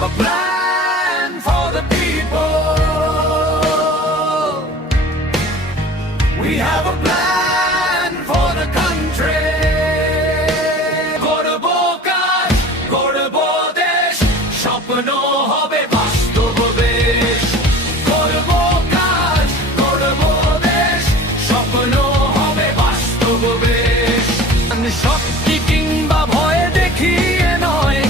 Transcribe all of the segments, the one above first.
have a plan for the people. We have a plan for the country. গড়বো কাজ, গড়বো দেশ, স্বপ্ন হবে বাস্তব বেশ। গড়বো কাজ, গড়বো দেশ, স্বপ্ন হবে বাস্তব বেশ। শক্তি কিংবা ভয় দেখিয়ে নয়,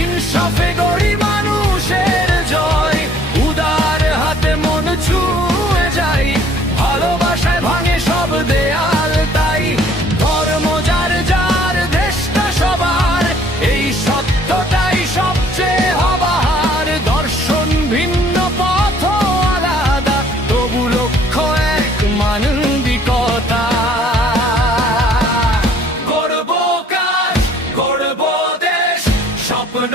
ইনসাফে গড়ি মানুষের জয়। উদার হাতে মন ছুঁয়ে যায়, ভালোবাসায় ভাঙে সব দেয়াল। তাই ধর্ম যার যার, দেশটা সবার, এই সত্যটাই সবচেয়ে হবার। দর্শন ভিন্ন, পথ আলাদা, তবু লক্ষ্য এক, মানবিকতা। গড়বো কাজ, গড়বো দেশ, স্বপ্ন